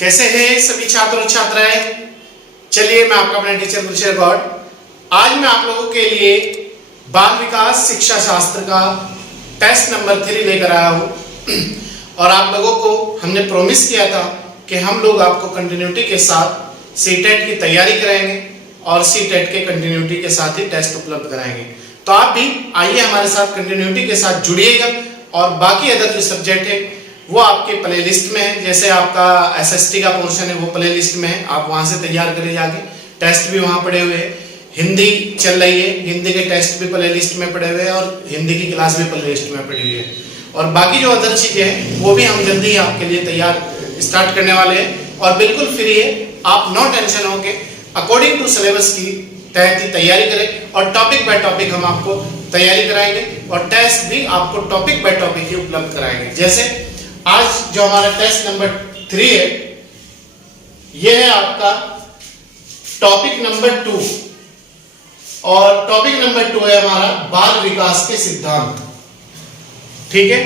कैसे हैं सभी छात्र और छात्राएं। चलिए मैं आपका अपना टीचर गुलशेर गौड़ आज मैं आप लोगों के लिए बाल विकास शिक्षा शास्त्र का टेस्ट नंबर 3 लेकर आया हूं। और आप लोगों को हमने प्रॉमिस किया था कि हम लोग आपको कंटिन्यूटी के साथ सीटेट की तैयारी कराएंगे और सीटेट के कंटिन्यूटी के साथ ही टेस्ट उपलब्ध कराएंगे। तो आप भी आइए हमारे साथ कंटिन्यूटी के साथ जुड़िएगा और बाकी अदर जो सब्जेक्ट है वो आपके प्लेलिस्ट में है। जैसे आपका एसएसटी का पोर्शन है वो प्लेलिस्ट में है, आप वहां से तैयार करें जाके। टेस्ट भी वहां पड़े हुए हैं, हिंदी चल रही है, हिंदी के टेस्ट भी प्लेलिस्ट में पड़े हुए हैं और हिंदी की क्लास भी प्लेलिस्ट में पड़ी हुई है। और बाकी जो अदर चीजें हैं वो भी हम जल्दी ही आपके लिए तैयार स्टार्ट करने वाले हैं और बिल्कुल फ्री है। आप नो टेंशन होके अकॉर्डिंग टू सिलेबस की तहत ही तैयारी करें और टॉपिक बाय टॉपिक हम आपको तैयारी कराएंगे और टेस्ट भी आपको टॉपिक बाय टॉपिक ही उपलब्ध कराएंगे। जैसे आज जो हमारा टेस्ट नंबर 3 है यह है आपका टॉपिक नंबर 2 और टॉपिक नंबर 2 है हमारा बाल विकास के सिद्धांत। ठीक है,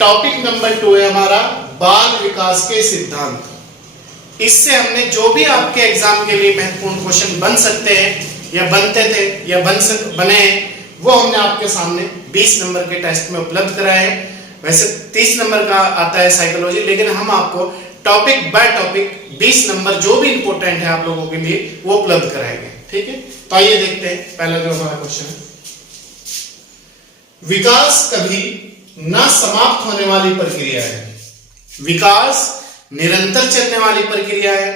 टॉपिक नंबर 2 है हमारा बाल विकास के सिद्धांत। इससे हमने जो भी आपके एग्जाम के लिए महत्वपूर्ण क्वेश्चन बन सकते हैं या बनते थे या बने हैं वो हमने आपके सामने 20 नंबर के टेस्ट में उपलब्ध कराए हैं। वैसे 30 नंबर का आता है साइकोलॉजी, लेकिन हम आपको टॉपिक बाय टॉपिक 20 नंबर जो भी इंपॉर्टेंट है आप लोगों के लिए वो उपलब्ध कराएंगे। ठीक है, तो आइए देखते हैं पहला जो हमारा क्वेश्चन है। विकास कभी न समाप्त होने वाली प्रक्रिया है। विकास निरंतर चलने वाली प्रक्रिया है।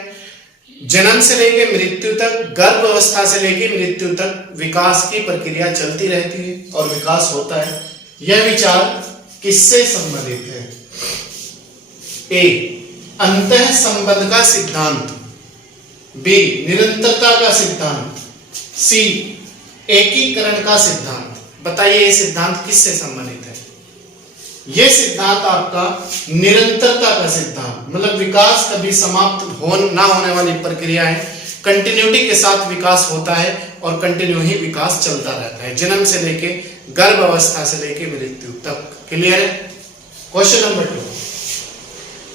जन्म से लेकर मृत्यु तक, गर्भ अवस्था से लेकर मृत्यु तक विकास की प्रक्रिया चलती रहती है और विकास होता है। यह विचार किससे संबंधित है? ए अंतः संबंध का सिद्धांत, बी निरंतरता का सिद्धांत, सी एकीकरण का सिद्धांत। बताइए ये सिद्धांत किससे संबंधित है? यह सिद्धांत आपका निरंतरता का सिद्धांत, मतलब विकास कभी समाप्त ना होने वाली प्रक्रिया है। कंटिन्यूटी के साथ विकास होता है और कंटिन्यू ही विकास चलता रहता है, जन्म से लेके गर्भ अवस्था से लेके मृत्यु तक। क्लियर है? क्वेश्चन नंबर 2,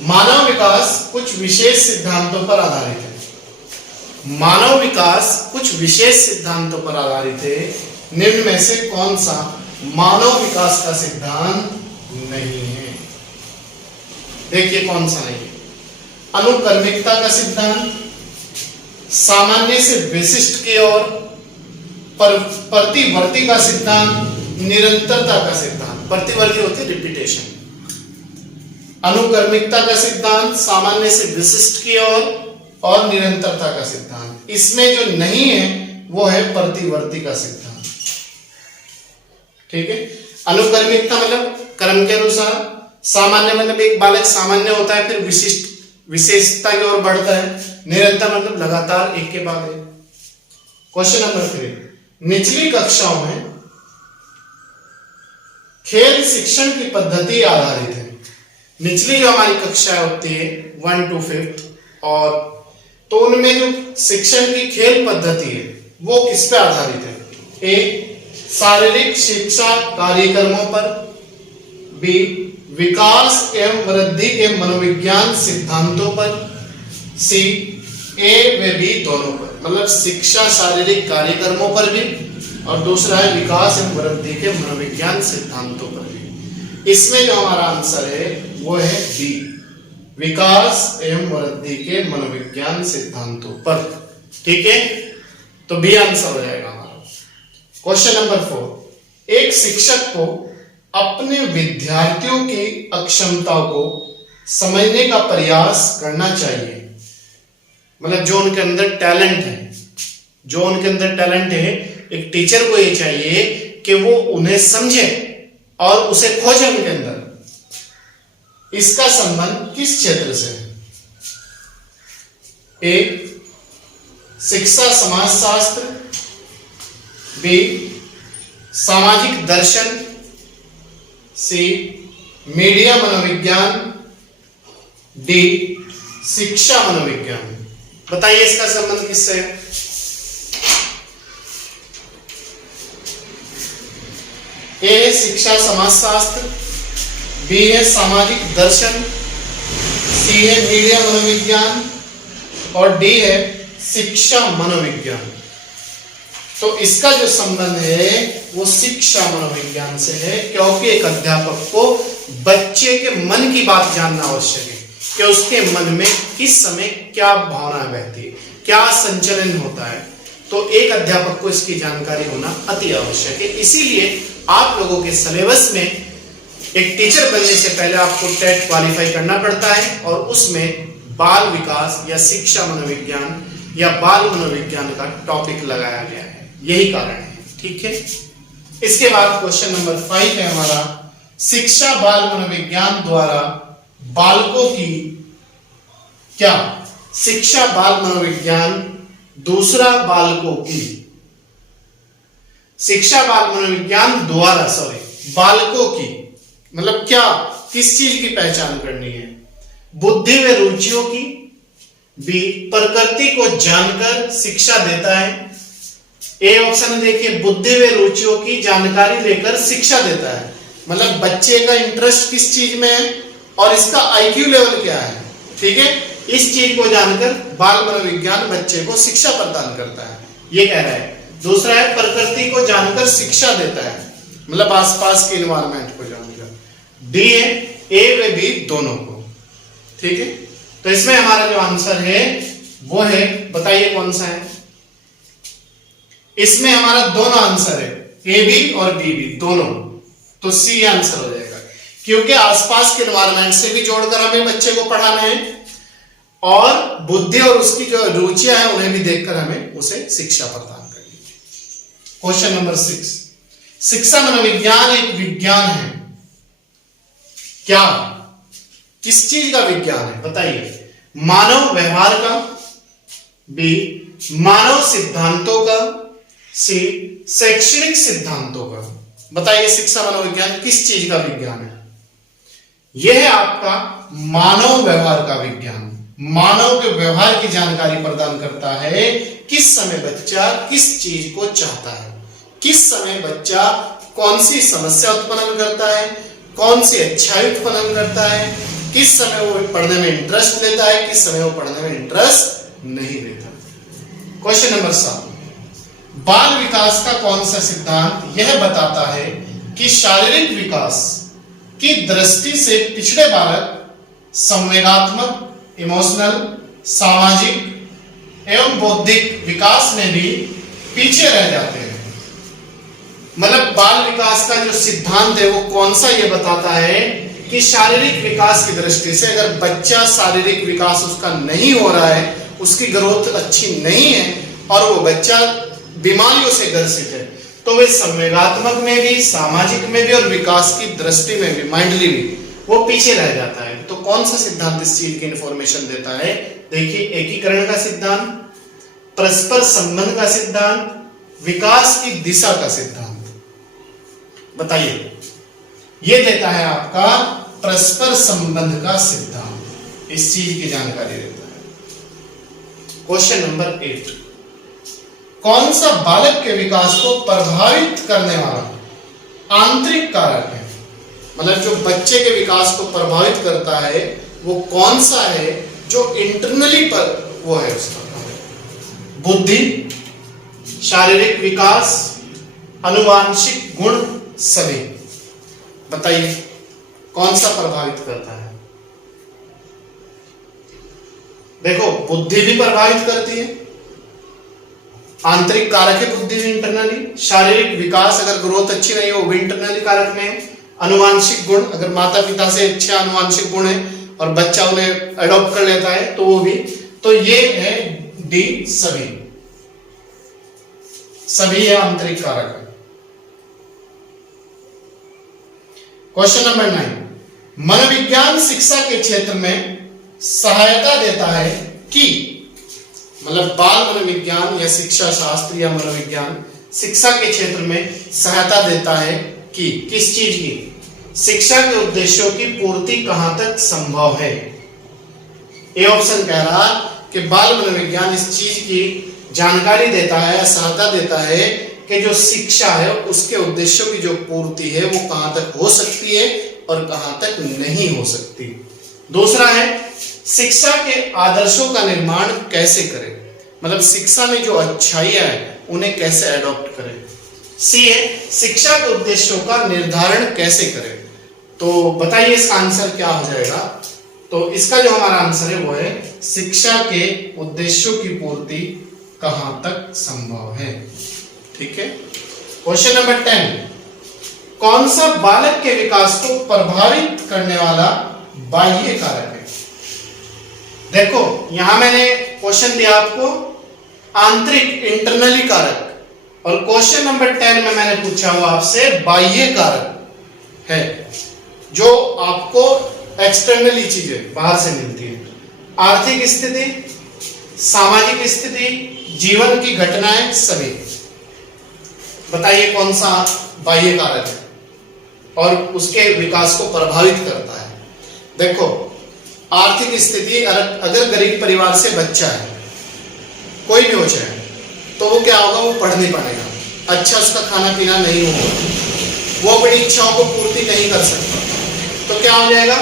मानव विकास कुछ विशेष सिद्धांतों पर आधारित है। मानव विकास कुछ विशेष सिद्धांतों पर आधारित है। निम्न में से कौन सा मानव विकास का सिद्धांत नहीं है? देखिए कौन सा नहीं है। अनुक्रमिकता का सिद्धांत, सामान्य से विशिष्ट की ओर, प्रतिवर्ती का सिद्धांत, निरंतरता का सिद्धांत। प्रतिवर्ती होती है रिपीटेशन। अनुक्रमिकता का सिद्धांत, सामान्य से विशिष्ट की ओर और निरंतरता का सिद्धांत। इसमें जो नहीं है वो है प्रतिवर्ती का सिद्धांत। ठीक है, अनुक्रमिकता मतलब क्रम के अनुसार, सामान्य मतलब एक बालक सामान्य होता है फिर विशेषता की ओर बढ़ता है, निरंतर मतलब लगातार एक के बाद एक। क्वेश्चन नंबर 3, निचली कक्षाओं में खेल शिक्षण की पद्धति आधारित है। निचली जो हमारी कक्षाएं होती है 1 to 5 और तो उनमें जो शिक्षण की खेल पद्धति है वो किस पे आधारित है? ए शारीरिक शिक्षा कार्यक्रमों पर, बी विकास एवं वृद्धि के मनोविज्ञान सिद्धांतों पर, सी ए व बी दोनों पर। मतलब शिक्षा शारीरिक कार्यक्रमों पर भी और दूसरा है विकास एवं वृद्धि के मनोविज्ञान सिद्धांतों पर भी। इसमें जो हमारा आंसर है वो है बी विकास एवं वृद्धि के मनोविज्ञान सिद्धांतों पर। ठीक है, तो बी आंसर हो जाएगा हमारा। क्वेश्चन नंबर 4, एक शिक्षक को अपने विद्यार्थियों की अक्षमताओं को समझने का प्रयास करना चाहिए। मतलब जो उनके अंदर टैलेंट है, एक टीचर को ये चाहिए कि वो उन्हें समझे और उसे खोजे उनके अंदर। इसका संबंध किस क्षेत्र से है? ए शिक्षा समाजशास्त्र, बी सामाजिक दर्शन, सी मीडिया मनोविज्ञान, डी शिक्षा मनोविज्ञान। बताइए इसका संबंध किससे है? ए है शिक्षा समाजशास्त्र, बी है सामाजिक दर्शन, सी है मीडिया मनोविज्ञान और डी है शिक्षा मनोविज्ञान। तो इसका जो संबंध है वो शिक्षा मनोविज्ञान से है, क्योंकि एक अध्यापक को बच्चे के मन की बात जानना आवश्यक है कि उसके मन में किस समय क्या भावना बहती है, क्या संचलन होता है। तो एक अध्यापक को इसकी जानकारी होना अति आवश्यक है। इसीलिए आप लोगों के सिलेबस में एक टीचर बनने से पहले आपको टेट क्वालिफाई करना पड़ता है और उसमें बाल विकास या शिक्षा मनोविज्ञान या बाल मनोविज्ञान का टॉपिक लगाया गया है, यही कारण है। ठीक है, इसके बाद क्वेश्चन नंबर 5 है हमारा, शिक्षा बाल मनोविज्ञान द्वारा बालकों की क्या, शिक्षा बाल मनोविज्ञान दूसरा बालकों की, शिक्षा बाल मनोविज्ञान द्वारा बालकों की मतलब क्या, किस चीज की पहचान करनी है, बुद्धि व रुचियों की, बी प्रकृति को जानकर शिक्षा देता है। ए ऑप्शन देखिए, बुद्धि व रुचियों की जानकारी लेकर शिक्षा देता है, मतलब बच्चे का इंटरेस्ट किस चीज में है और इसका आईक्यू लेवल क्या है। ठीक है, इस चीज को जानकर बाल मनोविज्ञान बच्चे को शिक्षा प्रदान करता है, ये कह रहा है। दूसरा है प्रकृति को जानकर शिक्षा देता है, मतलब आसपास के एनवायरनमेंट को जानकर। डी है ए व बी दोनों को। ठीक है, तो इसमें हमारा जो आंसर है वो है, बताइए कौन सा है। इसमें हमारा दोनों आंसर है, ए बी और बी भी दोनों, तो सी आंसर हो जाएगा, क्योंकि आसपास के एनवायरनमेंट से भी जोड़कर हमें बच्चे को पढ़ाना है और बुद्धि और उसकी जो रुचियां हैं उन्हें भी देखकर हमें उसे शिक्षा प्रदान करनी है। क्वेश्चन नंबर 6, शिक्षा मनोविज्ञान एक विज्ञान है, क्या, किस चीज का विज्ञान है बताइए, मानव व्यवहार का, बी मानव सिद्धांतों का, सी शैक्षणिक सिद्धांतों का। बताइए शिक्षा मनोविज्ञान किस चीज का विज्ञान है। यह है आपका मानव व्यवहार का विज्ञान, मानव के व्यवहार की जानकारी प्रदान करता है, किस समय बच्चा किस चीज को चाहता है, किस समय बच्चा कौन सी समस्या उत्पन्न करता है, कौन सी अच्छाई उत्पन्न करता है, किस समय वो पढ़ने में इंटरेस्ट लेता है, किस समय वो पढ़ने में इंटरेस्ट नहीं लेता। क्वेश्चन नंबर 7, बाल विकास का कौन सा सिद्धांत यह बताता है कि शारीरिक विकास की दृष्टि से पिछड़े बालक संवेगात्मक, इमोशनल, सामाजिक एवं बौद्धिक विकास में भी पीछे रह जाते हैं। मतलब बाल विकास का जो सिद्धांत है वो कौन सा ये बताता है कि शारीरिक विकास की दृष्टि से अगर बच्चा शारीरिक विकास उसका नहीं हो रहा है, उसकी ग्रोथ अच्छी नहीं है और वो बच्चा बीमारियों से ग्रसित है, तो वे संवेगात्मक में भी, सामाजिक में भी और विकास की दृष्टि में भी, माइंडली भी वो पीछे रह जाता है। तो कौन सा सिद्धांत इस चीज की इंफॉर्मेशन देता है। देखिए, एकीकरण का सिद्धांत, परस्पर संबंध का सिद्धांत, विकास की दिशा का सिद्धांत। बताइए, ये देता है आपका परस्पर संबंध का सिद्धांत, इस चीज की जानकारी देता है। क्वेश्चन नंबर 8, कौन सा बालक के विकास को प्रभावित करने वाला आंतरिक कारक है। मतलब जो बच्चे के विकास को प्रभावित करता है वो कौन सा है जो इंटरनली पर वो है उसका, बुद्धि, शारीरिक विकास, आनुवांशिक गुण, सभी। बताइए कौन सा प्रभावित करता है। देखो, बुद्धि भी प्रभावित करती है, आंतरिक कारक है बुद्धि भी इंटरनली, शारीरिक विकास अगर ग्रोथ अच्छी नहीं हो वो भी इंटरनली कारक में है, आनुवांशिक गुण अगर माता पिता से अच्छे आनुवांशिक गुण है और बच्चा उन्हें अडॉप्ट कर लेता है तो वो भी। तो ये है डी, सभी है आंतरिक कारक। क्वेश्चन नंबर 9, मनोविज्ञान शिक्षा के क्षेत्र में सहायता देता है कि, मतलब बाल मनोविज्ञान या शिक्षा शास्त्र या मनोविज्ञान शिक्षा के क्षेत्र में सहायता देता है कि, किस चीज की, शिक्षा के उद्देश्यों की पूर्ति कहां तक संभव है। ए ऑप्शन कह रहा कि बाल मनोविज्ञान इस चीज की जानकारी देता है, सहायता देता है कि जो शिक्षा है उसके उद्देश्यों की जो पूर्ति है वो कहां तक हो सकती है और कहां तक नहीं हो सकती। दूसरा है शिक्षा के आदर्शों का निर्माण कैसे करें, मतलब शिक्षा में जो अच्छाइयां हैं उन्हें कैसे अडॉप्ट करें। सी है शिक्षा के उद्देश्यों का निर्धारण कैसे करें। तो बताइए इसका आंसर क्या हो जाएगा। तो इसका जो हमारा आंसर है वो है शिक्षा के उद्देश्यों की पूर्ति कहां तक संभव है। ठीक है। क्वेश्चन नंबर 10, कौन सा बालक के विकास को प्रभावित करने वाला बाह्य कारक है। देखो यहां मैंने क्वेश्चन दिया आपको आंतरिक इंटरनली कारक, और क्वेश्चन नंबर 10 में मैंने पूछा हुआ आपसे बाह्य कारक है जो आपको एक्सटर्नली चीजें बाहर से मिलती है। आर्थिक स्थिति, सामाजिक स्थिति, जीवन की घटनाएं सभी। बताइए कौन सा बाह्य कारक है और उसके विकास को प्रभावित करता है। देखो आर्थिक स्थिति, अगर गरीब परिवार से बच्चा है, कोई भी हो चाहे, तो वो क्या होगा, वो पढ़ नहीं पाएगा, अच्छा उसका खाना पीना नहीं होगा, वो अपनी इच्छाओं को पूर्ति नहीं कर सकता, तो क्या हो जाएगा,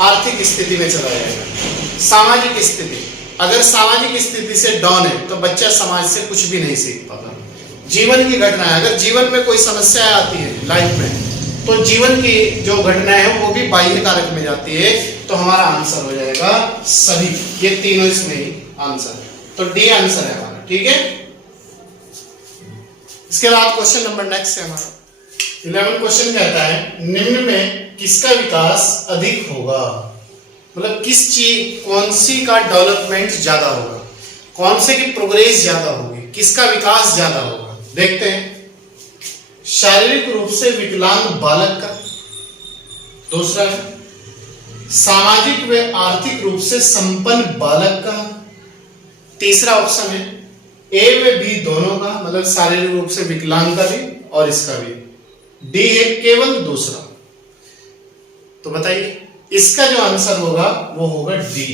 आर्थिक स्थिति में चला जाएगा। सामाजिक स्थिति, अगर सामाजिक स्थिति से डाउन है तो बच्चा समाज से कुछ भी नहीं सीख पाता। जीवन की घटनाएं, अगर जीवन में कोई समस्याएं आती है लाइफ में, तो जीवन की जो घटनाएं हैं वो भी बाह्य कारक में जाती है। तो हमारा आंसर हो जाएगा सभी, ये तीनों इसमें ही आंसर है। तो डी आंसर है हमारा। ठीक है। इसके बाद क्वेश्चन नंबर नेक्स्ट है हमारा 11 क्वेश्चन कहता है निम्न में किसका विकास अधिक होगा, मतलब किस चीज, कौन सी का डेवलपमेंट ज्यादा होगा, कौन से की प्रोग्रेस ज्यादा होगी, किसका विकास ज्यादा होगा। देखते हैं। शारीरिक रूप से विकलांग बालक का, दूसरा है सामाजिक व आर्थिक रूप से संपन्न बालक का, तीसरा ऑप्शन है ए व बी दोनों का, मतलब शारीरिक रूप से विकलांग का भी और इसका भी, डी है केवल दूसरा। तो बताइए इसका जो आंसर होगा वो होगा डी,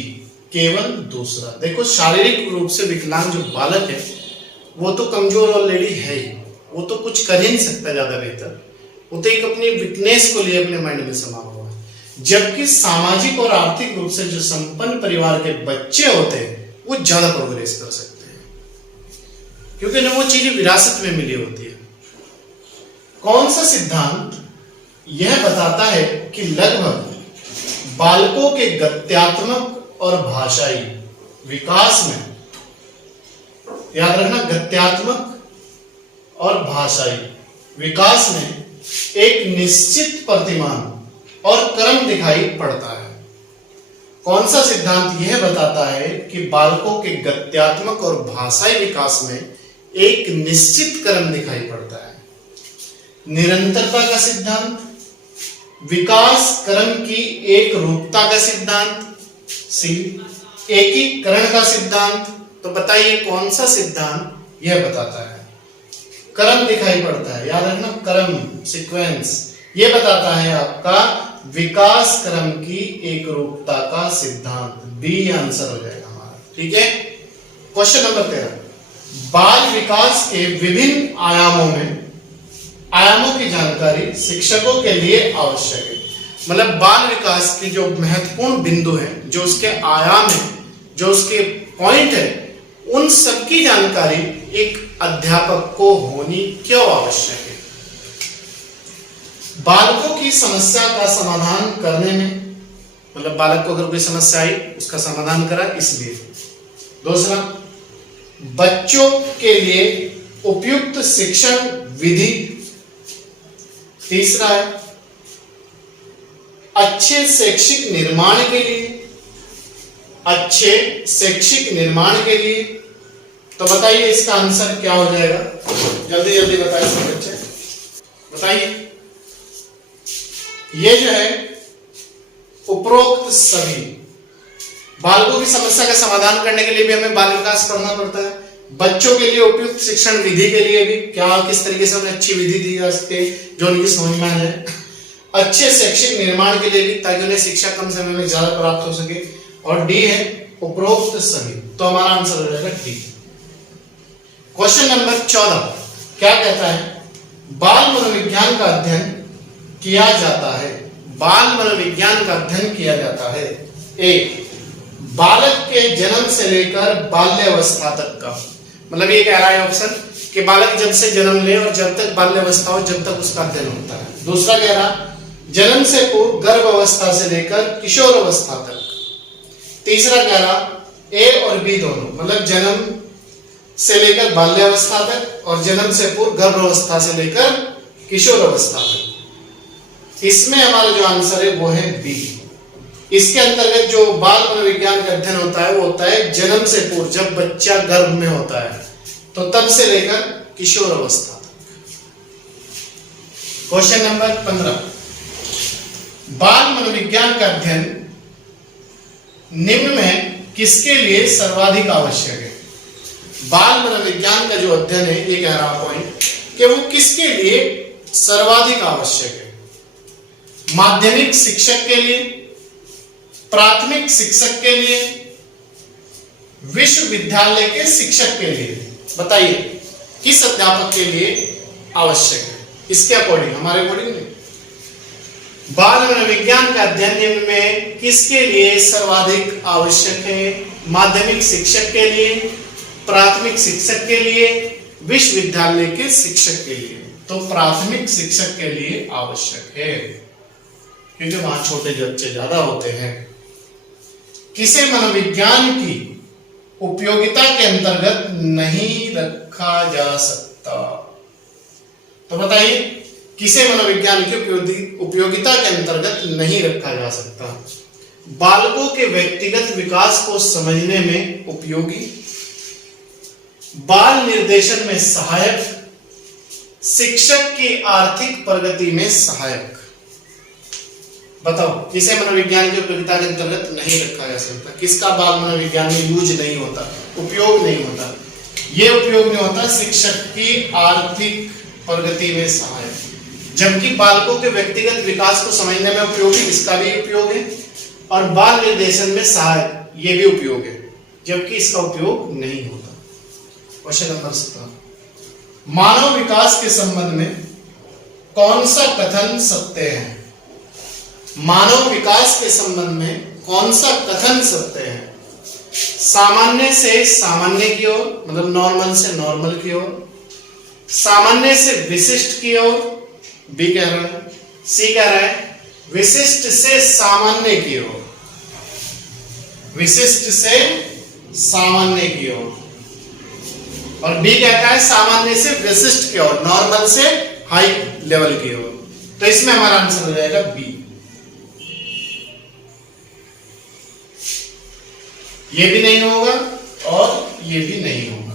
केवल दूसरा। देखो शारीरिक रूप से विकलांग जो बालक है वो तो कमजोर ऑलरेडी है ही, वो तो कुछ कर ही नहीं सकता ज्यादा बेहतर, वो तो एक अपनी वीकनेस को लिए अपने माइंड में समा हुआ है। जबकि सामाजिक और आर्थिक रूप से जो संपन्न परिवार के बच्चे होते हैं वो ज्यादा प्रोग्रेस कर सकते हैं, क्योंकि उन्हें वो चीजें विरासत में मिली होती है। कौन सा सिद्धांत यह बताता है कि लगभग बालकों के गत्यात्मक और भाषाई विकास में, याद रखना, गत्यात्मक और भाषाई विकास में एक निश्चित प्रतिमान और क्रम दिखाई पड़ता है। कौन सा सिद्धांत यह बताता है कि बालकों के गत्यात्मक और भाषाई विकास में एक निश्चित क्रम दिखाई पड़ता है। निरंतरता का सिद्धांत, विकास क्रम की एक रूपता का सिद्धांत, सी एकीकरण का सिद्धांत। तो बताइए कौन सा सिद्धांत यह बताता है क्रम दिखाई पड़ता है। याद रखना, क्रम, सीक्वेंस, यह बताता है आपका विकास क्रम की एक रूपता का सिद्धांत। बी आंसर हो जाएगा हमारा। ठीक है। क्वेश्चन नंबर 13, बाल विकास के विभिन्न आयामों की जानकारी शिक्षकों के लिए आवश्यक है। मतलब बाल विकास के जो महत्वपूर्ण बिंदु हैं, जो उसके आयाम है, जो उसके पॉइंट है, उन सबकी जानकारी एक अध्यापक को होनी क्यों आवश्यक है। बालकों की समस्या का समाधान करने में, मतलब बालक को अगर कोई समस्या आई उसका समाधान करा इसलिए। दूसरा, बच्चों के लिए उपयुक्त शिक्षण विधि। तीसरा है अच्छे शैक्षिक निर्माण के लिए, अच्छे शैक्षिक निर्माण के लिए। तो बताइए इसका आंसर क्या हो जाएगा, जल्दी जल्दी बताइए सब बच्चे, बताइए। ये जो है उपरोक्त सभी बालकों की समस्या का समाधान करने के लिए भी हमें बाल विकास पढ़ना पड़ता है। बच्चों के लिए उपयुक्त शिक्षण विधि के लिए भी क्या, किस तरीके से उन्हें अच्छी विधि दी जा सके जो उनकी समझ में आ जाए। अच्छे शैक्षिक निर्माण के लिए भी, ताकि उन्हें शिक्षा कम समय में ज्यादा प्राप्त हो सके। और डी है उपरोक्त सभी। तो हमारा आंसर हो जाएगा डी। क्वेश्चन नंबर 14 क्या कहता है, बाल मनोविज्ञान का अध्ययन किया जाता है। बाल मनोविज्ञान का अध्ययन किया जाता है। ए बालक के जन्म से लेकर बाल्यावस्था तक का, मतलब ये कह रहा है ऑप्शन कि बालक जब से जन्म ले और जब तक बाल्यावस्था हो जब तक उसका अध्ययन होता है। दूसरा कह रहा जन्म से पूर्व गर्भ अवस्था से लेकर किशोर अवस्था तक। तीसरा कह रहा ए और बी दोनों, मतलब जन्म से लेकर बाल्यावस्था तक और जन्म से पूर्व गर्भ अवस्था से लेकर किशोर अवस्था तक। इसमें हमारा जो आंसर है वो है बी। इसके अंतर्गत जो बाल मनोविज्ञान का अध्ययन होता है वो होता है जन्म से पूर्व, जब बच्चा गर्भ में होता है तो तब से लेकर किशोर अवस्था तक। क्वेश्चन नंबर 15, बाल मनोविज्ञान का अध्ययन निम्न में किसके लिए सर्वाधिक आवश्यक है? बाल मनोविज्ञान का जो अध्ययन है, ये कह रहा पॉइंट कि वो किसके लिए सर्वाधिक आवश्यक है? माध्यमिक शिक्षक के लिए, प्राथमिक शिक्षक के लिए, विश्वविद्यालय के शिक्षक के लिए? बताइए किस अध्यापक के लिए आवश्यक है? इसके अकॉर्डिंग, हमारे अकॉर्डिंग नहीं। बाल मनोविज्ञान का अध्ययन निम्न में किसके लिए सर्वाधिक आवश्यक है? माध्यमिक शिक्षक के लिए, प्राथमिक शिक्षक के लिए, विश्वविद्यालय के शिक्षक के लिए। तो प्राथमिक शिक्षक के लिए आवश्यक है क्योंकि वहां छोटे बच्चे ज्यादा होते हैं। किसे मनोविज्ञान की उपयोगिता के अंतर्गत नहीं रखा जा सकता? तो बताइए किसे मनोविज्ञान की उपयोगिता के अंतर्गत नहीं रखा जा सकता? बालकों के व्यक्तिगत विकास को समझने में उपयोगी, बाल निर्देशन में सहायक, शिक्षक की आर्थिक प्रगति में सहायक। बताओ किसे मनोविज्ञान की उपयोगिता के अंतर्गत नहीं रखा जा सकता? किसका बाल मनोविज्ञान में यूज नहीं होता, उपयोग नहीं होता? ये उपयोग नहीं होता शिक्षक की आर्थिक प्रगति में सहायक। जबकि बालकों के व्यक्तिगत विकास को समझने में उपयोगी, इसका भी उपयोग है, और बाल निर्देशन में सहायक, ये भी उपयोग है, जबकि इसका उपयोग नहीं होता। क्वेश्चन नंबर 17, मानव विकास के संबंध में कौन सा कथन सत्य है? मानव विकास के संबंध में कौन सा कथन सत्य है? सामान्य से सामान्य की ओर, मतलब नॉर्मल से नॉर्मल की ओर, सामान्य से विशिष्ट की ओर, बी कह रहा है। सी कह रहा है विशिष्ट से सामान्य की ओर, विशिष्ट से सामान्य की ओर, और डी कहता है सामान्य से विशिष्ट की ओर, नॉर्मल से हाई लेवल की ओर। तो इसमें हमारा आंसर हो जाएगा बी। ये भी नहीं होगा और ये भी नहीं होगा।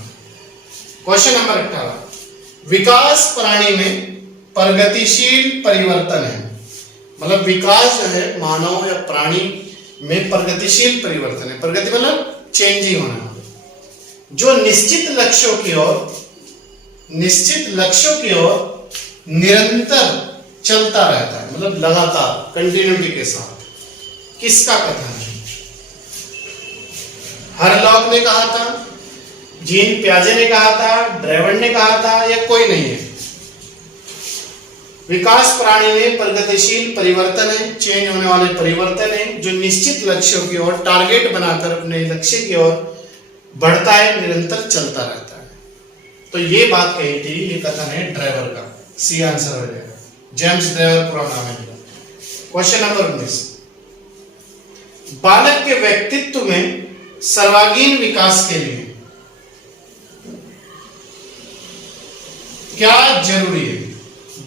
क्वेश्चन नंबर 18, विकास प्राणी में प्रगतिशील परिवर्तन है, मतलब विकास जो है मानव या प्राणी में प्रगतिशील परिवर्तन है। प्रगति मतलब चेंजिंग होना, जो निश्चित लक्ष्यों की ओर निरंतर चलता रहता है, मतलब लगातार कंटिन्यूटी के साथ। किसका कथन है? हरलॉक ने कहा था, जीन पियाजे ने कहा था, ड्रेवर ने कहा था, या कोई नहीं है? विकास प्राणी में प्रगतिशील परिवर्तन है, चेंज होने वाले परिवर्तन है, जो निश्चित लक्ष्यों की ओर टारगेट बनाकर अपने लक्ष्य की ओर बढ़ता है, निरंतर चलता रहता है। तो ये बात कही थी, ये कथन है ड्राइवर का। सी आंसर हो जाएगा, जेम्स ड्राइवर पूरा नाम है। क्वेश्चन नंबर 19, बालक के व्यक्तित्व में सर्वांगीण विकास के लिए क्या जरूरी है?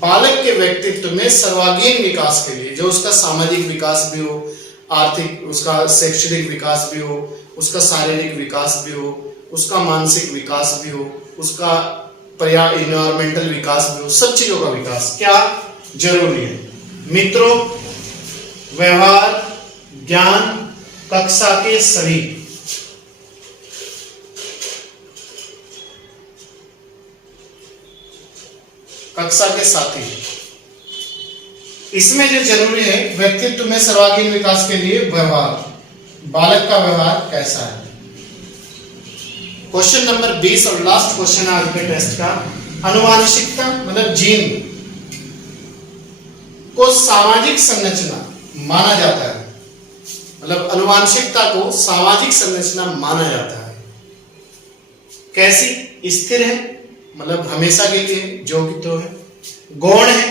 बालक के व्यक्तित्व में सर्वांगीण विकास के लिए, जो उसका सामाजिक विकास भी हो, आर्थिक, उसका शैक्षणिक विकास भी हो, उसका शारीरिक विकास भी हो, उसका मानसिक विकास भी हो, उसका इन्वायरमेंटल विकास भी हो, सब चीजों का विकास क्या जरूरी है? मित्रों, व्यवहार, ज्ञान, कक्षा के सभी, कक्षा के साथी। इसमें जो जरूरी है व्यक्तित्व में सर्वांगीण विकास के लिए व्यवहार, बालक का व्यवहार कैसा है? क्वेश्चन नंबर 20 और लास्ट क्वेश्चन है आज के टेस्ट का। अनुवांशिकता मतलब जीन को सामाजिक संरचना माना जाता है, मतलब अनुवांशिकता को सामाजिक संरचना माना जाता है। कैसी? स्थिर है, मतलब हमेशा के लिए जो कि तो है, गौण है,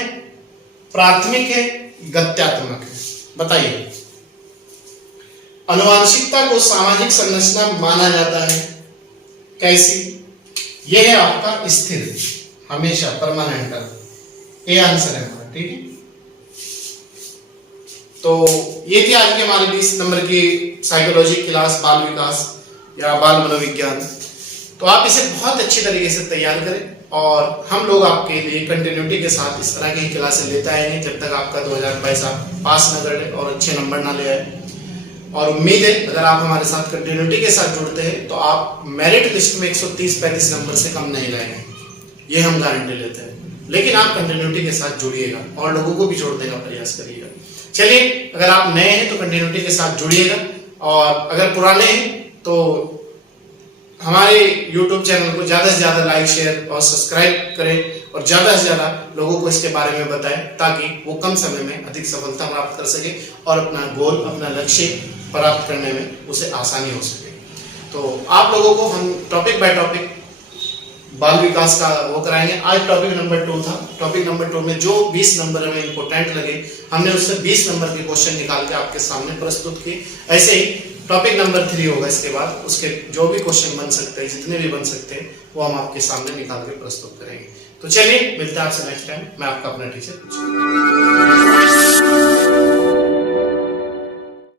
प्राथमिक है, गत्यात्मक है। बताइए, अनुवांशिकता को सामाजिक संरचना माना जाता है, कैसी? यह है आपका स्थिर, हमेशा, परमानेंट। ये आंसर है हमारा, ठीक है। तो ये थी आज की हमारी 20 नंबर की साइकोलॉजी क्लास, बाल विकास या बाल मनोविज्ञान। तो आप इसे बहुत अच्छी तरीके से तैयार करें और हम लोग आपके लिए कंटिन्यूटी के साथ इस तरह की क्लासें लेते आएंगे जब तक आपका 2022 आप पास न कर ले और अच्छे नंबर ना ले आए। और उम्मीद है अगर आप हमारे साथ कंटिन्यूटी के साथ जुड़ते हैं तो आप मेरिट लिस्ट में 130-35 नंबर से कम नहीं लाएंगे, ये हम गारंटी लेते हैं। लेकिन आप कंटिन्यूटी के साथ जुड़िएगा और लोगों को भी जोड़ने का प्रयास करिएगा। चलिए, अगर आप नए हैं तो कंटिन्यूटी के साथ जुड़िएगा और अगर पुराने हैं तो हमारे YouTube चैनल को ज़्यादा से ज़्यादा लाइक, शेयर और सब्सक्राइब करें और ज़्यादा से ज़्यादा लोगों को इसके बारे में बताएं ताकि वो कम समय में अधिक सफलता प्राप्त कर सके और अपना गोल, अपना लक्ष्य प्राप्त करने में उसे आसानी हो सके। तो आप लोगों को हम टॉपिक बाय टॉपिक बाल विकास का वो कराएंगे। आज टॉपिक नंबर 2 था। टॉपिक नंबर 2 में जो 20 नंबर हमें इंपॉर्टेंट लगे हमने उससे 20 नंबर के क्वेश्चन निकाल के आपके सामने प्रस्तुत किए। ऐसे ही टॉपिक नंबर 3 होगा इसके बाद, उसके जो भी क्वेश्चन बन सकते हैं, जितने भी बन सकते हैं, वो हम आपके सामने निकाल के प्रस्तुत करेंगे। तो चलिए, मिलते हैं आपसे नेक्स्ट टाइम। मैं आपका अपना टीचर।